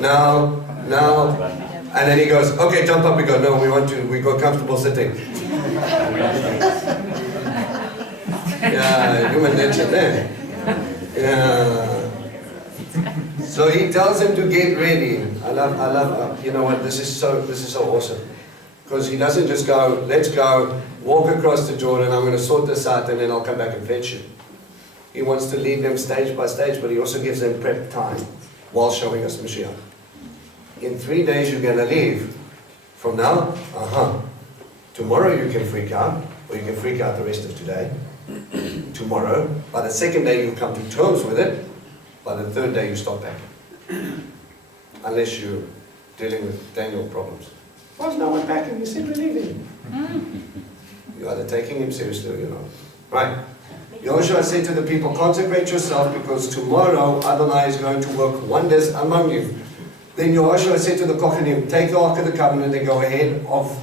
now, now. And then he goes, okay, jump up. We go, no, we got comfortable sitting. Yeah, human nature there. Yeah. So he tells him to get ready. I love, you know what, this is so awesome. Because he doesn't just go, let's go, walk across the Jordan, I'm going to sort this out and then I'll come back and fetch you. He wants to lead them stage by stage, but he also gives them prep time while showing us Mashiach. In 3 days you're going to leave. From now, tomorrow you can freak out, or you can freak out the rest of today. Tomorrow, by the second day you come to terms with it. By the third day you stop back. Unless you're dealing with Daniel problems. Why is no one back? And you said we're leaving. You're either taking him seriously or you're not. Right. Joshua said to the people, consecrate yourself because tomorrow Adonai is going to work wonders among you. Then Joshua said to the Kohanim, take the Ark of the Covenant and go ahead of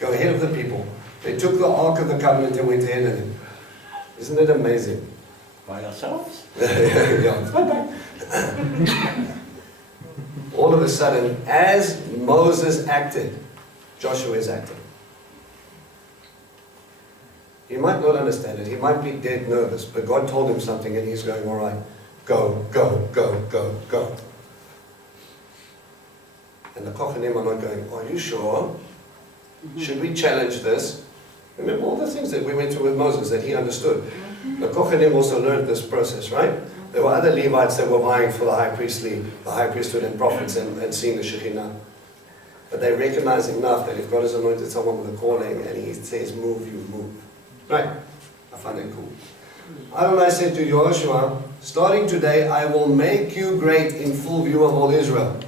the people. They took the Ark of the Covenant and went ahead of them. Isn't it amazing? By ourselves? Yeah. All of a sudden, as Moses acted, Joshua is acting. He might not understand it. He might be dead nervous, but God told him something and he's going, all right, go, go, go, go, go. And the Kohanim are not going, are you sure? Should we challenge this? Remember all the things that we went through with Moses that he understood. The Kohanim also learned this process, right? There were other Levites that were vying for the high priesthood and prophets and seeing the Shekhinah. But they recognized enough that if God has anointed someone with a calling and he says move, you move. Right? I find that cool. Adonai said to Joshua, starting today I will make you great in full view of all Israel.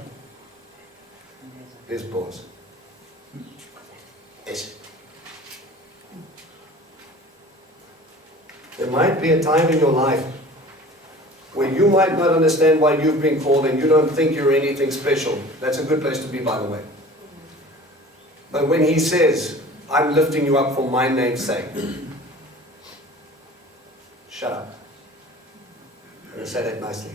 Please pause. Yes. There might be a time in your life where you might not understand why you've been called and you don't think you're anything special. That's a good place to be, by the way. But when he says, I'm lifting you up for my name's sake, shut up. I'm going to say that nicely.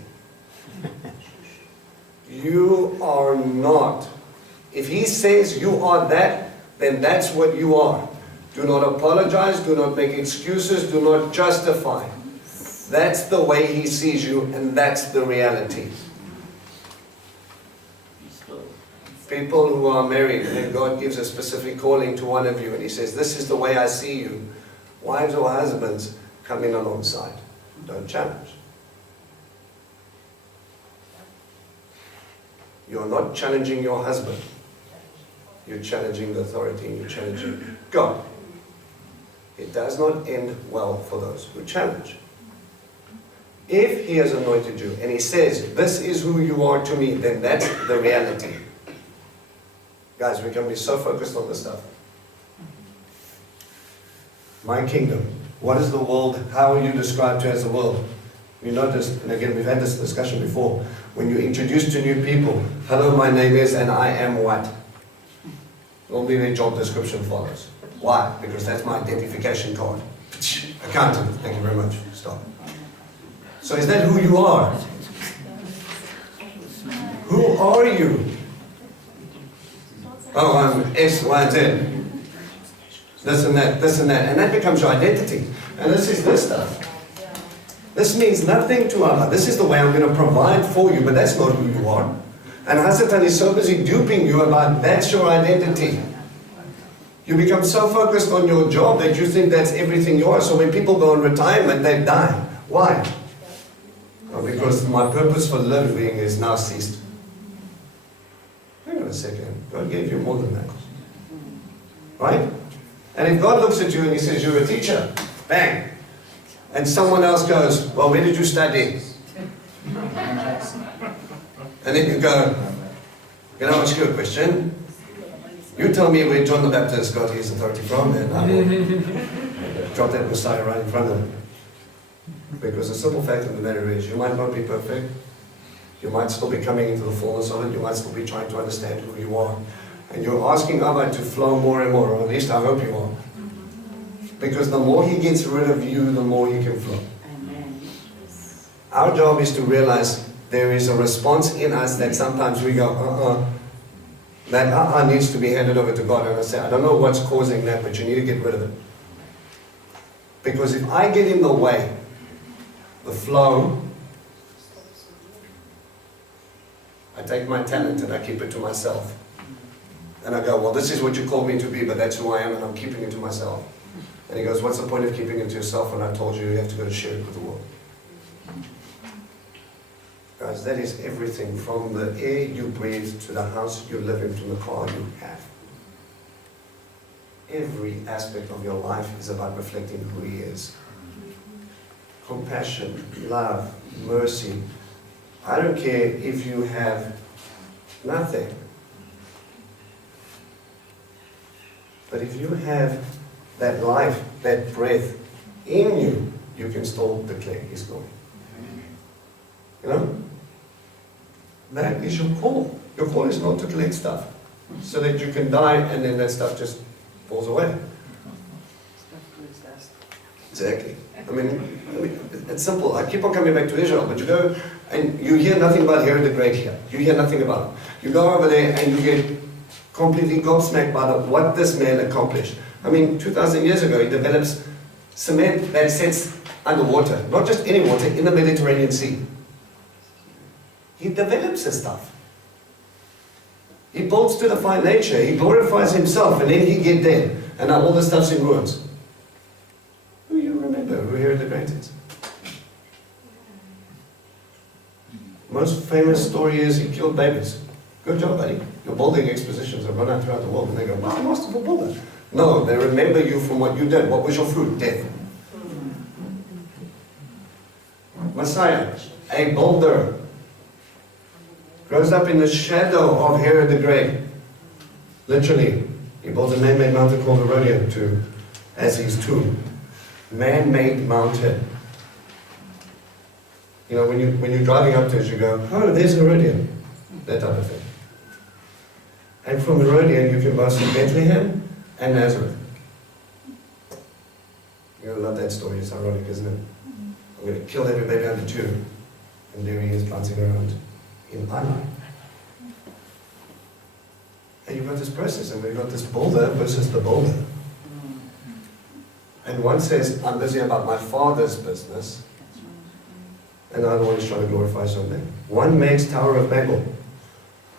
You are not. If he says you are that, then that's what you are. Do not apologize, do not make excuses, do not justify. That's the way he sees you, and that's the reality. People who are married, and God gives a specific calling to one of you, and he says, this is the way I see you. Wives or husbands, come in alongside. Don't challenge. You're not challenging your husband. You're challenging the authority, and you're challenging God. It does not end well for those who challenge. If he has anointed you, and he says, this is who you are to me, then that's the reality. Guys, we can be so focused on this stuff. My kingdom. What is the world? How are you described to as the world? You notice, and again, we've had this discussion before, when you introduce to new people, hello, my name is, and I am what? Normally their job description follows. Why? Because that's my identification card. Accountant, thank you very much. Stop. So is that who you are? Who are you? Oh, I'm X, Y, Z. This and that, this and that. And that becomes your identity. And this is this stuff. This means nothing to Allah. This is the way I'm going to provide for you, but that's not who you are. And Hasatan is so busy duping you about that's your identity. You become so focused on your job that you think that's everything you are. So when people go on retirement, they die. Why? Well, because my purpose for living is now ceased. Hang on a second. God gave you more than that. Right? And if God looks at you and he says, you're a teacher, bang. And someone else goes, well, where did you study? And then you go, can I ask you a question? You tell me where John the Baptist got his authority from, and I will drop that Messiah right in front of him. Because the simple fact of the matter is, you might not be perfect. You might still be coming into the fullness of it. You might still be trying to understand who you are. And you're asking Abba to flow more and more, or at least I hope you are. Because the more he gets rid of you, the more he can flow. Our job is to realize there is a response in us that sometimes we go, that needs to be handed over to God. And I say, I don't know what's causing that, but you need to get rid of it. Because if I get in the way, the flow, I take my talent and I keep it to myself. And I go, well, this is what you called me to be, but that's who I am, and I'm keeping it to myself. And he goes, what's the point of keeping it to yourself when I told you you have to go to share it with the world? Guys, that is everything from the air you breathe to the house you live in to the car you have. Every aspect of your life is about reflecting who He is. Compassion, love, mercy. I don't care if you have nothing. But if you have that life, that breath in you, you can still declare His glory. You know? That is your call. Your call is not to collect stuff so that you can die and then that stuff just falls away. Exactly. I mean, it's simple. I keep on coming back to Israel, but you go and you hear nothing about Herod the Great here. You hear nothing about it. You go over there and you get completely gobsmacked by what this man accomplished. I mean, 2,000 years ago, he develops cement that sits underwater, not just any water, in the Mediterranean Sea. He develops his stuff. He builds to define nature, he glorifies himself, and then he gets there, and now all the stuff's in ruins. Who you remember who Herod the Great is? Most famous story is he killed babies. Good job, buddy. Your building expositions have run out throughout the world, and they go, wow, masterful builder. No, they remember you from what you did. What was your fruit? Death. Messiah, a builder, grows up in the shadow of Herod the Great. Literally, he builds a man-made mountain called Herodion as his tomb. Man-made mountain. You know, when you're driving up to it, you go, oh, there's Herodion. That type of thing. And from Herodion, you can pass to Bethlehem and Nazareth. You're going to love that story. It's ironic, isn't it? I'm going to kill every baby under 2. And there he is bouncing around in Anaheim. And you've got this process, and we've got this builder versus the builder. And one says, I'm busy about my Father's business, and the other one is trying to glorify something. One makes Tower of Babel,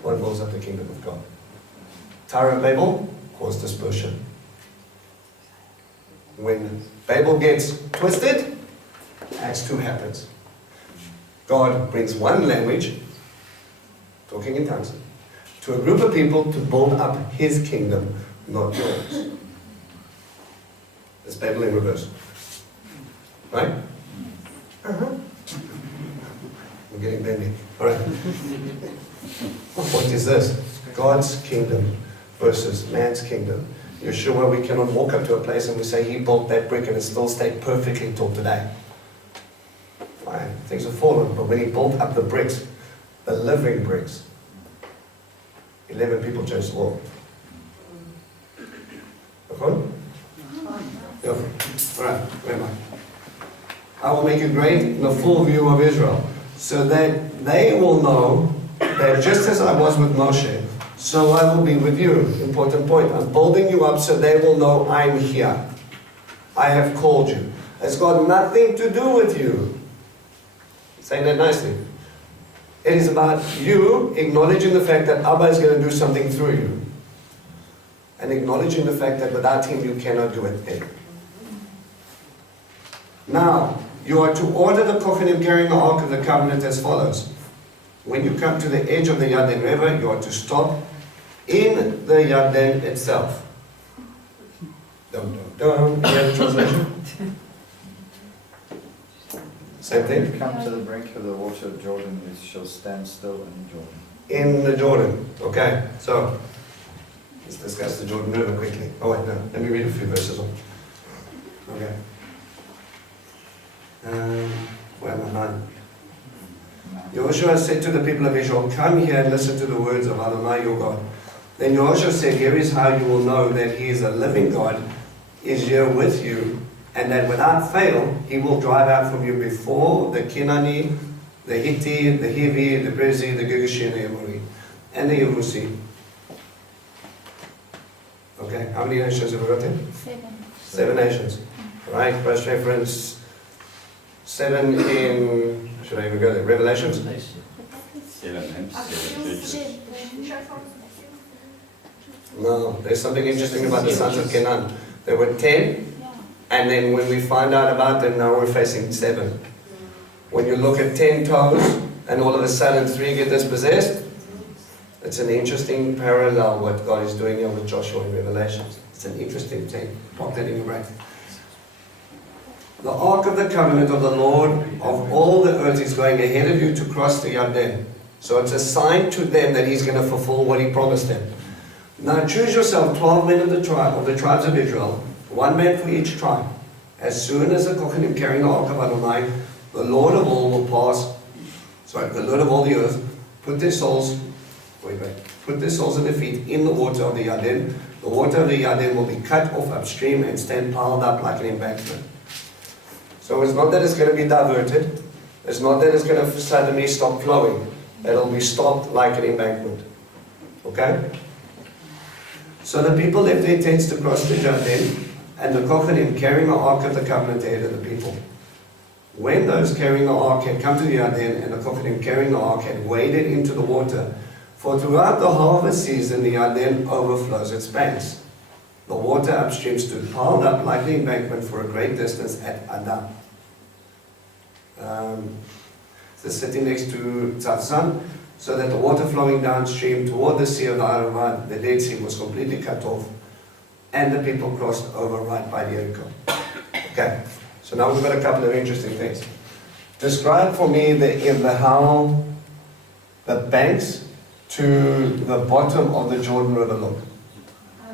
one builds up the kingdom of God. Tower of Babel caused dispersion. When Babel gets twisted, Acts 2 happens. God brings one language, talking in tongues, to a group of people to build up His kingdom, not yours. It's Babel in reverse. Right? I'm getting bendy. Alright. The point is this: God's kingdom versus man's kingdom. Yeshua, we cannot walk up to a place and we say He built that brick and it still stayed perfectly till today. Fine, things have fallen, but when He built up the bricks, the living bricks, 11 people changed the world. Okay? Yeah. Alright, where am I? I will make you great in the full view of Israel, so that they will know that just as I was with Moshe, so I will be with you. Important point. I'm building you up so they will know I'm here. I have called you. It's got nothing to do with you. Saying that nicely. It is about you acknowledging the fact that Abba is going to do something through you. And acknowledging the fact that without Him you cannot do a thing. Now, you are to order the Kohanim carrying the Ark of the Covenant as follows. When you come to the edge of the Yarden River, you are to stop in the Yarden itself. Dum, dum, dum. You have a translation? Same thing? When you come to the brink of the water of Jordan, you shall stand still in Jordan. In the Jordan. Okay, so let's discuss the Jordan River quickly. Oh wait, no, let me read a few verses on. Okay. Where am I now? Yehoshua said to the people of Israel, come here and listen to the words of Adonai your God. Then Yehoshua said, here is how you will know that He is a living God, is here with you, and that without fail He will drive out from you before the Kenani, the Hitti, the Hivi, the Brezi, the Girgashi, and the Amori, and the Yevusi. Okay, how many nations have we got there? 7 nations. Right, first reference 7 in, should I even go there? Revelations? 7 and 7 No, there's something interesting about the sons of Canaan. There were 10, and then when we find out about them, now we're facing 7. When you look at 10 toes, and all of a sudden 3 get dispossessed, it's an interesting parallel what God is doing here with Joshua in Revelations. It's an interesting thing. Pop that in your brain. The Ark of the Covenant of the Lord of all the earth is going ahead of you to cross the Yarden. So it's a sign to them that He's going to fulfill what He promised them. Now choose yourself 12 men of the tribes of Israel, 1 man for each tribe. As soon as the Kohanim carrying the Ark of Adonai, the Lord of all will pass, the Lord of all the earth, put their soles in their feet in the water of the Yarden. The water of the Yarden will be cut off upstream and stand piled up like an embankment. So it's not that it's going to be diverted. It's not that it's going to suddenly stop flowing. It'll be stopped like an embankment. Okay? So the people left their tents to cross the Yarden, and the Kohanim carrying the Ark of the Covenant ahead of the people. When those carrying the Ark had come to the Yarden, and the Kohanim carrying the Ark had waded into the water, for throughout the harvest season the Yarden overflows its banks. The water upstream stood piled up like the embankment for a great distance at Adam. So sitting next to Tzadsan, so that the water flowing downstream toward the sea of the Aravad, the Dead Sea, was completely cut off, and the people crossed over right by Jericho. Okay, so now we've got a couple of interesting things. Describe for me how the banks to the bottom of the Jordan River look.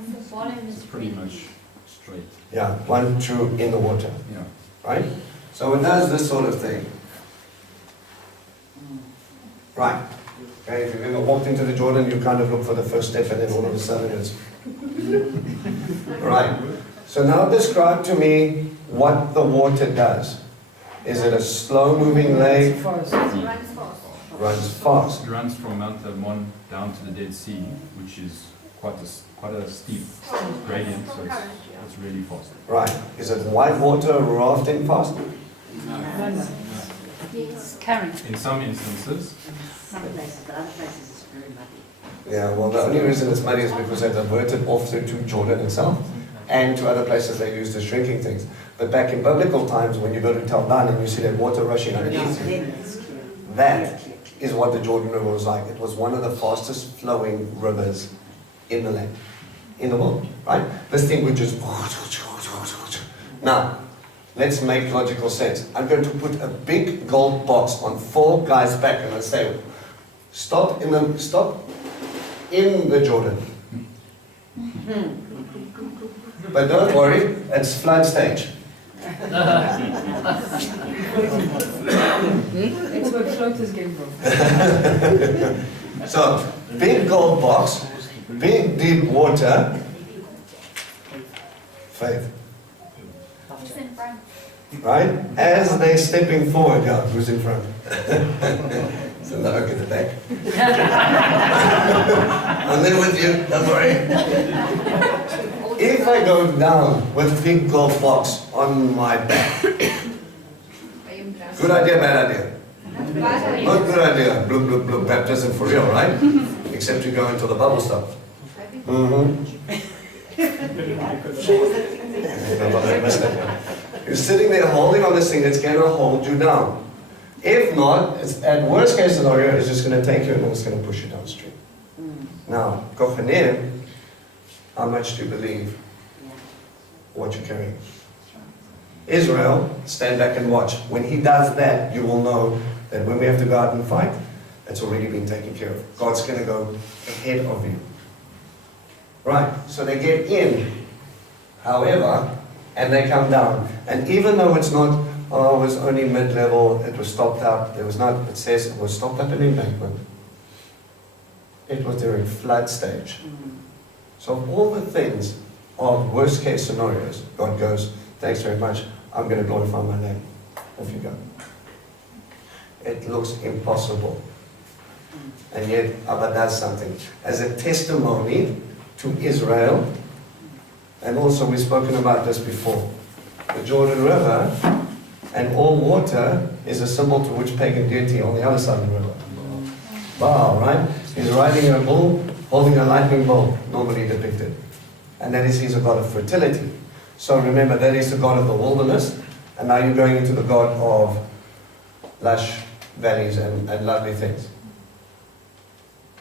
The bottom is pretty much straight. Yeah, 1, 2 in the water, Yeah. right? So it does this sort of thing. Right. Okay, if you've ever walked into the Jordan, you kind of look for the first step and then all of a sudden it's... Right. So now describe to me what the water does. Is it a slow-moving lake? runs fast. Runs fast. It runs from Mount Hermon down to the Dead Sea, which is quite a steep gradient, so it's really fast. Right. Is it white water rafting fast? Yes, current. In some instances, Some places, but other places it's very muddy. Yeah, well the only reason it's muddy is because they've diverted off to Jordan itself, and to other places they use as drinking things. But back in biblical times, when you go to Tel Dan and you see that water rushing underneath you, Then it's clear. that is what the Jordan River was like. It was one of the fastest flowing rivers in the land, in the world, right? This thing would just... Now, let's make logical sense. I'm going to put a big gold box on 4 guys' back and I say, stop in the Jordan. But don't worry, it's flood stage. It's where floaters came from. So, big gold box, big deep water. Faith. Right? As they're stepping forward, yeah, who's in front? So now look at the back. I'm there with you, don't worry. If I go down with big gold box on my back, good idea, bad idea? Not good idea. Bloop, bloop, bloop, baptism for real, right? Except you go into the bubble stuff. You're sitting there holding on this thing that's going to hold you down. If not, it's, at worst case scenario, it's just going to take you and it's going to push you downstream. Now, Kohanim, how much do you believe what you're carrying? Israel, stand back and watch. When he does that, you will know that when we have to go out and fight, it's already been taken care of. God's going to go ahead of you. Right, so they get in, however, and they come down. And even though it's not, oh, it was only mid-level, it was stopped up, there was not, it says it was stopped up in embankment. It was during flood stage. So of all the things of worst case scenarios, God goes, thanks very much, I'm going to glorify my name. Off you go. It looks impossible. And yet Abba does something. As a testimony to Israel, and also we've spoken about this before. The Jordan River and all water is a symbol to which pagan deity on the other side of the river. Baal, right? He's riding a bull, holding a lightning bolt, normally depicted. And that is he's a god of fertility. So remember, that is the god of the wilderness, and now you're going into the god of lush valleys and lovely things.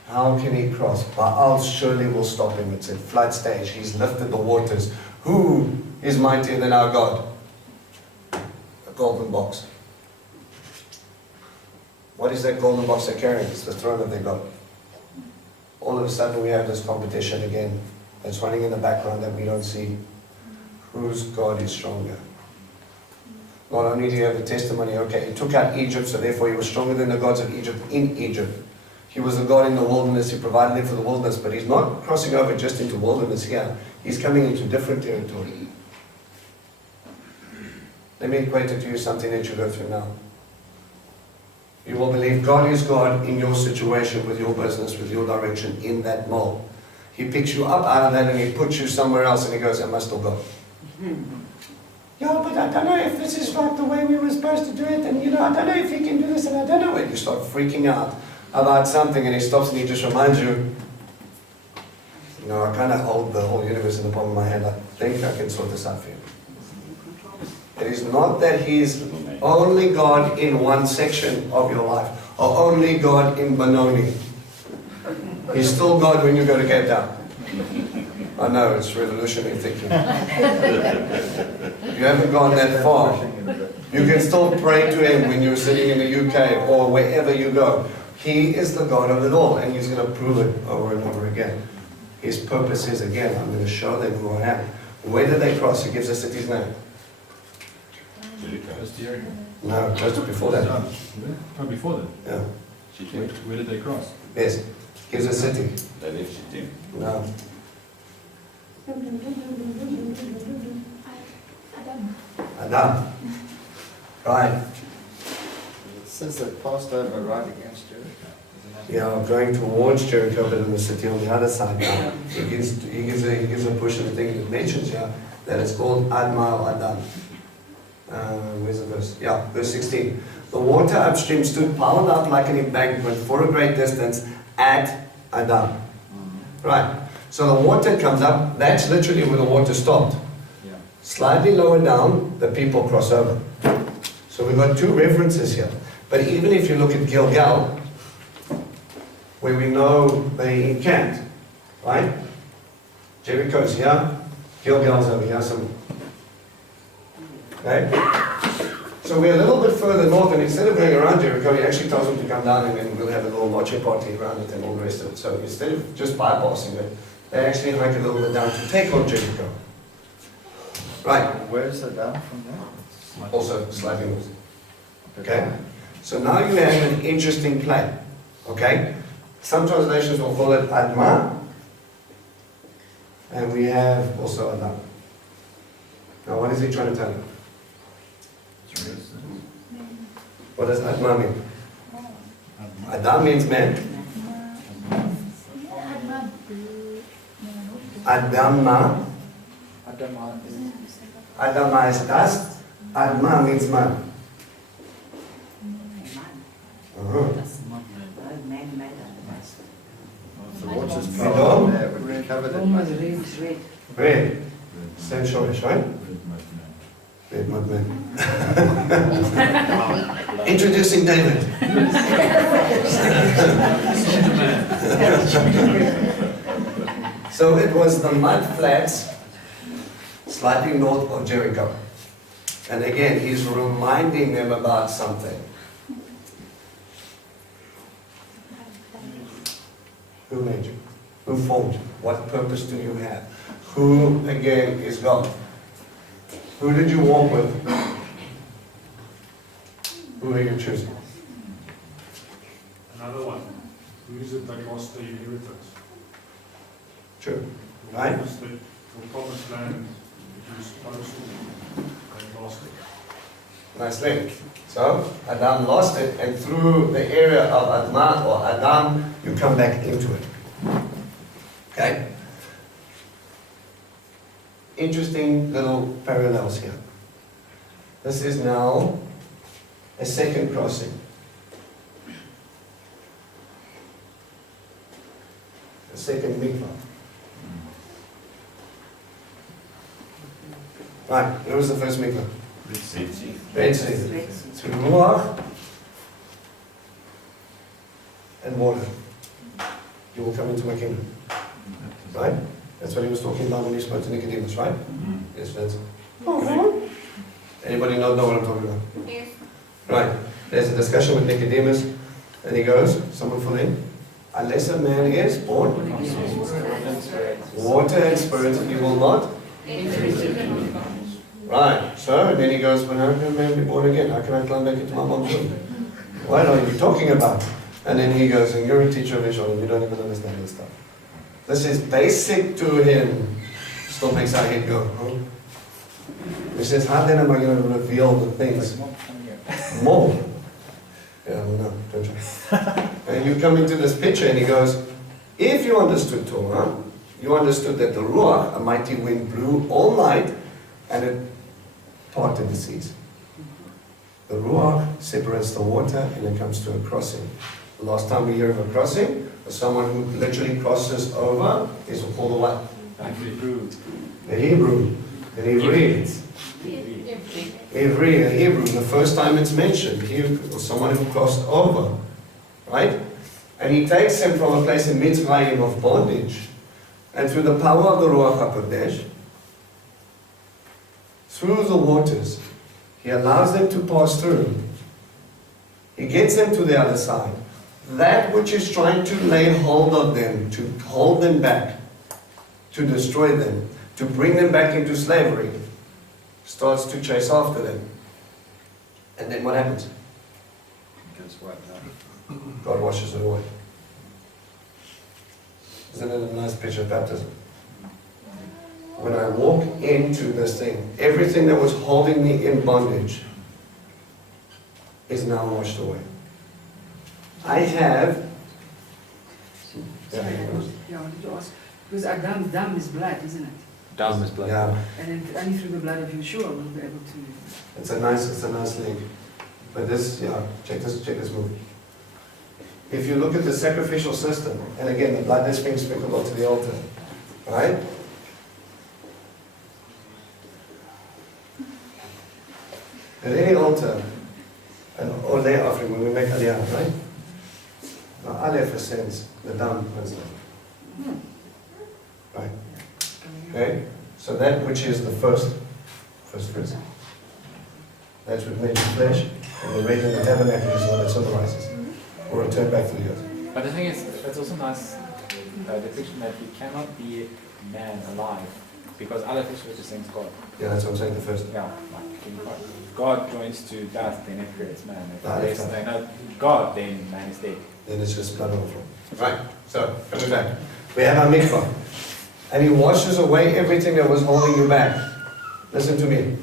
How can he cross? Baal surely will stop him. It's at flood stage. He's lifted the waters. Who is mightier than our God? A golden box. What is that golden box they're carrying? It's the throne of their God. All of a sudden we have this competition again that's running in the background that we don't see. Whose God is stronger? Not only do you have the testimony, okay, he took out Egypt, so therefore he was stronger than the gods of Egypt in Egypt. He was the God in the wilderness, he provided them for the wilderness, but he's not crossing over just into wilderness here. He's coming into different territory. Let me equate it to you something that you go through now. You will believe God is God in your situation, with your business, with your direction, in that mold. He picks you up out of that and he puts you somewhere else and he goes, I must still go. Yeah, but I don't know if this is like the way we were supposed to do it, and I don't know if he can do this, and I don't know. And you start freaking out about something and he stops and he just reminds you, I kind of hold the whole universe in the palm of my hand. I think I can sort this out for you. It is not that he's only God in one section of your life, or only God in Benoni. He's still God when you go to Cape Town. I know, it's revolutionary thinking. You haven't gone that far. You can still pray to him when you're sitting in the UK or wherever you go. He is the God of it all, and he's going to prove it over and over again. His purpose is, again, I'm going to show them who I am. Where did they cross? He gives us city's name. Just Jericho. No, just before that. Oh, before that? Yeah. Where did they cross? Yes. Gives a city. They left Shittim. No. Adam. Right. Since they passed over right against Jericho. Yeah, going towards Jericho, but in the city on the other side now. He gives a push in the thing that mentions here that it's called Adma Adam. Where's the verse? Yeah, verse 16. The water upstream stood piled up like an embankment for a great distance at Adam. Right. So the water comes up, that's literally where the water stopped. Yeah. Slightly lower down, the people cross over. So we've got two references here. But even if you look at Gilgal, where we know they encamped, right? Jericho's here, Gilgal's over here. Okay? So we're a little bit further north, and instead of going around Jericho, he actually tells them to come down and then we'll have a little watching party around it and all the rest of it. So instead of just bypassing it, they actually hike a little bit down to take on Jericho. Right, Where is it down from there? also slightly north. Okay? So now you have an interesting play. Okay? Some translations will call it Adma, and we have also Adam. Now what is he trying to tell you? What does Adma mean? Adam means man. Adama. Adama is dust. Adma means man. Man made out of dust. The water's Red. flowing there, but we covered it. Rome was red, it's red. Red. Same shorish, right? Red mud man. Introducing David. So it was the mud flats slightly north of Jericho. And again, he's reminding them about something. Who made you? Who formed you? What purpose do you have? Who, again, is God? Who did you walk with? Who are you choosing? Another one. Who is it that lost the inheritance? True. The Right. promised- The promised land, it was supposed to, they lost it. Nice link. So Adam lost it, and through the area of Adma or Adam, you come back into it. Okay? Interesting little parallels here. This is now a second crossing. A second mikvah. Right, where was the first mikvah? Red Sea. Through Ruach and water. You will come into my kingdom. Right? That's what he was talking about when he spoke to Nicodemus, right? Yes, Vince. Anybody not know what I'm talking about? Yes. Right. There's a discussion with Nicodemus, and he goes, someone fill in. Unless a man is born water and spirit, he will not. Right. So then he goes, but how can a man be born again? How can I climb back into my mom's womb? What are you talking about? And then he goes, and you're a teacher of Israel, and you don't even understand this stuff. This is basic to him. Still makes our head go. Huh? He says, how then am I going to reveal the things more? Yeah, well, no, don't try. And you come into this picture and he goes, if you understood Torah, you understood that the Ruach, a mighty wind, blew all night and it parted the seas. The Ruach separates the water and it comes to a crossing. The last time we hear of a crossing, someone who literally crosses over is called a what? The Hebrew. The Hebrew. Hebrew, the first time it's mentioned, someone who crossed over, right? And he takes him from a place in Mitzrayim of bondage, and through the power of the Ruach HaKodesh, through the waters, he allows them to pass through. He gets them to the other side. That which is trying to lay hold of them, to hold them back, to destroy them, to bring them back into slavery, starts to chase after them. And then what happens? Gets wiped out. God washes it away. Isn't it a nice picture of baptism? When I walk into this thing, everything that was holding me in bondage is now washed away. I have... Yeah, I wanted to ask, because Adam's dam is blood, isn't it? Dam is blood. Yeah, And then only through the blood of Yeshua we'll be able to... it's a nice link. But this, check this movie. If you look at the sacrificial system, and again, the blood is being sprinkled onto the altar, right? At any altar, an Oleh offering, when we make Aliyah, right? Now, Aleph ascends, the Dam runs down. Right? Okay? So that which is the first fruits, that's what made the flesh, and the radiant the tabernacle is what it symbolizes. Or return back to the earth. But the thing is, it's also nice depiction that we cannot be man alive because Aleph is represents God. Yeah, that's what I'm saying, the first. Yeah, like if God joins to dust, then it creates man. If Ah, there's that's not God, then man is dead. Then it's just blood overflow. Right, so, coming back. We have our mikvah. And he washes away everything that was holding you back. Listen to me.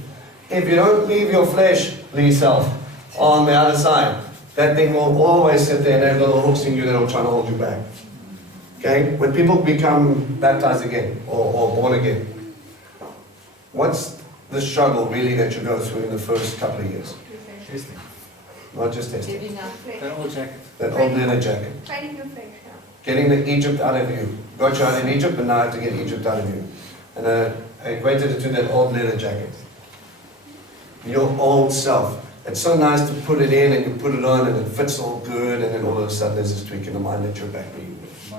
If you don't leave your fleshly self on the other side, that thing will always sit there and have little hooks in you that will try to hold you back. Okay? When people become baptized again, or born again, what's the struggle really that you go through in the first couple of years? Testing. Not just testing. Living up. That old jacket. That old leather jacket. Training your faith. Getting the Egypt out of you. Got you out in Egypt, but now I have to get Egypt out of you. And I equated it to that old leather jacket. Your old self. It's so nice to put it in and you put it on and it fits all good, and then all of a sudden there's this tweak in the mind that you're back being with.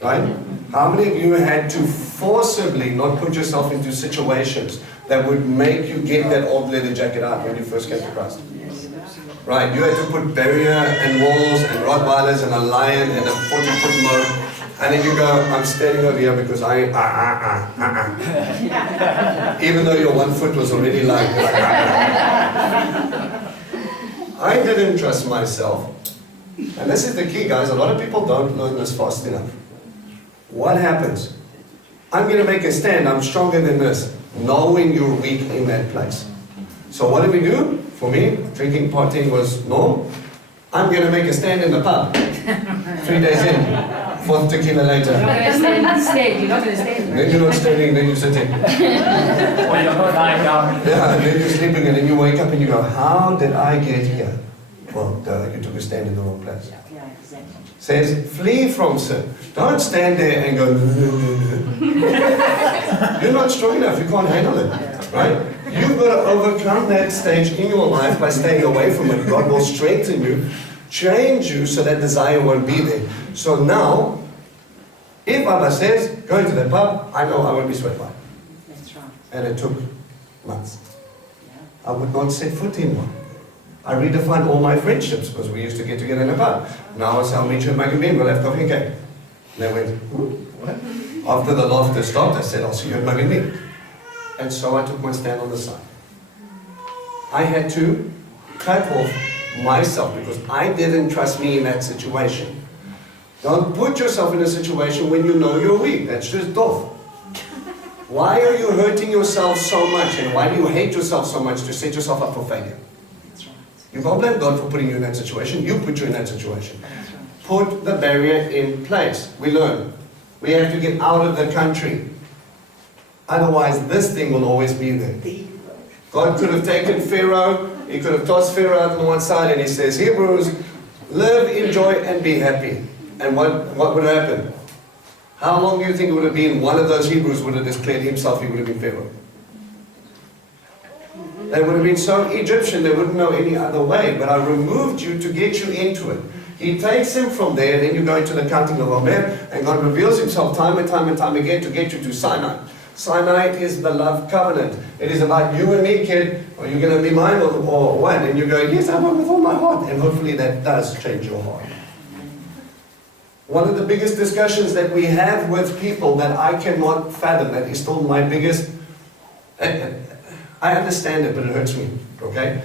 Right? How many of you had to forcibly not put yourself into situations that would make you get that old leather jacket out when you first came to Christ? Right, you had to put barrier and walls and Rottweilers and a lion and a 40-foot moat, and then you go, I'm standing over here because I, even though your 1 foot was already like I didn't trust myself. And this is the key, guys. A lot of people don't learn this fast enough. What happens? I'm going to make a stand. I'm stronger than this. Knowing you're weak in that place. So what did we do? For me, drinking, partying was normal. I'm going to make a stand in the pub. 3 days in, fourth tequila later. You're not going to stay. You're not going to stay. Then you're not standing, then you're sitting. Well, you're not lying down. Yeah, and then you're sleeping, and then you wake up and you go, how did I get here? Well, you took a stand in the wrong place. Yeah, exactly. Says, flee from sin. Don't stand there and go, you're not strong enough, you can't handle it, right? You've got to overcome that stage in your life by staying away from it. God will strengthen you, change you so that desire won't be there. So now, if Baba says, go into the pub, I know I won't be swept by it. That's right. And it took months. Yeah. I would not set foot in one. I redefined all my friendships because we used to get together in a pub. Now I say, I'll meet you at Magazine, we'll have coffee and cake. And they went, what? After the laughter stopped, I said, I'll see you at Magazine. And so I took my stand on the side. I had to cut off myself because I didn't trust me in that situation. Don't put yourself in a situation when you know you're weak. That's just tough. Why are you hurting yourself so much and why do you hate yourself so much to set yourself up for failure? That's right. You can't blame God for putting you in that situation. You put you in that situation. That's right. Put the barrier in place. We learn. We have to get out of the country. Otherwise, this thing will always be there. God could have taken Pharaoh. He could have tossed Pharaoh out on one side and he says, Hebrews, live, enjoy, and be happy. And what would happen? How long do you think it would have been one of those Hebrews would have declared himself he would have been Pharaoh? They would have been so Egyptian they wouldn't know any other way. But I removed you to get you into it. He takes him from there, then you go into the counting of Omer, and God reveals himself time and time and time again to get you to Sinai. Sinai is the love covenant. It is about you and me, kid. Are you going to be mine or what? And you go, yes, I want with all my heart. And hopefully that does change your heart. One of the biggest discussions that we have with people that I cannot fathom, that is still my biggest, I understand it, but it hurts me, okay?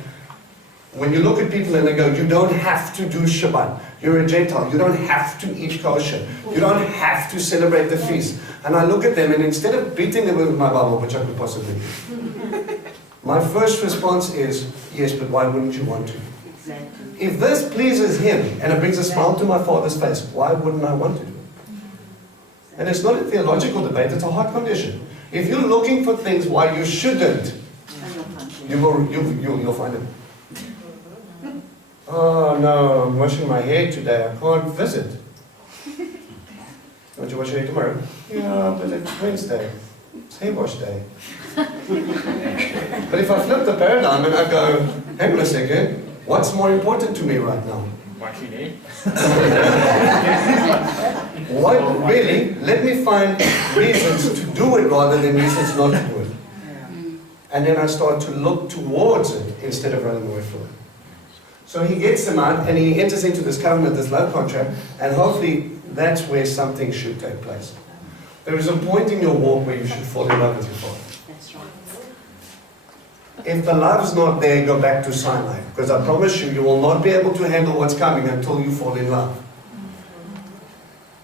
When you look at people and they go, you don't have to do Shabbat. You're a Gentile. You don't have to eat kosher. You don't have to celebrate the feast. And I look at them and instead of beating them with my Bible, which I could possibly do, my first response is, yes, but why wouldn't you want to? Exactly. If this pleases him and it brings a smile to my Father's face, why wouldn't I want to do it? And it's not a theological debate, it's a heart condition. If you're looking for things why you shouldn't, you'll find it. Oh no, I'm washing my hair today, I can't visit. Don't you wash your hair tomorrow? Yeah, but it's Wednesday. It's hair wash day. But if I flip the paradigm and I go, hang on a second, what's more important to me right now? Washing hair. What really? Let me find reasons to do it rather than reasons not to do it. And then I start to look towards it instead of running away from it. So he gets them out and he enters into this covenant, this love contract, and hopefully that's where something should take place. There is a point in your walk where you should fall in love with your Father. That's right. If the love's not there, go back to Sinai. Because I promise you, you will not be able to handle what's coming until you fall in love.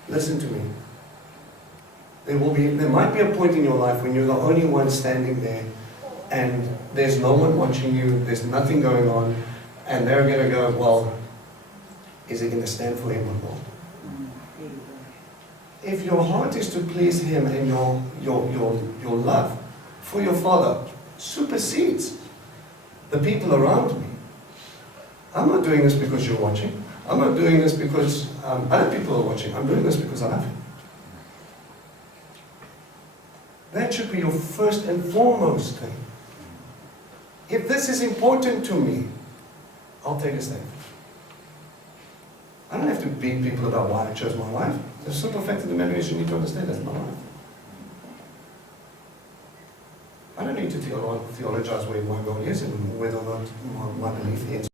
Listen to me. There might be a point in your life when you're the only one standing there and there's no one watching you, there's nothing going on, and they're going to go, well, is he going to stand for him or not? If your heart is to please him and your love for your Father supersedes the people around me. I'm not doing this because you're watching. I'm not doing this because other people are watching. I'm doing this because I love you. That should be your first and foremost thing. If this is important to me, I'll take a stand. I don't have to beat people about why I chose my wife. The simple fact of the matter is you need to understand that's my wife. I don't need to theologize where my God is and whether or not my belief ends.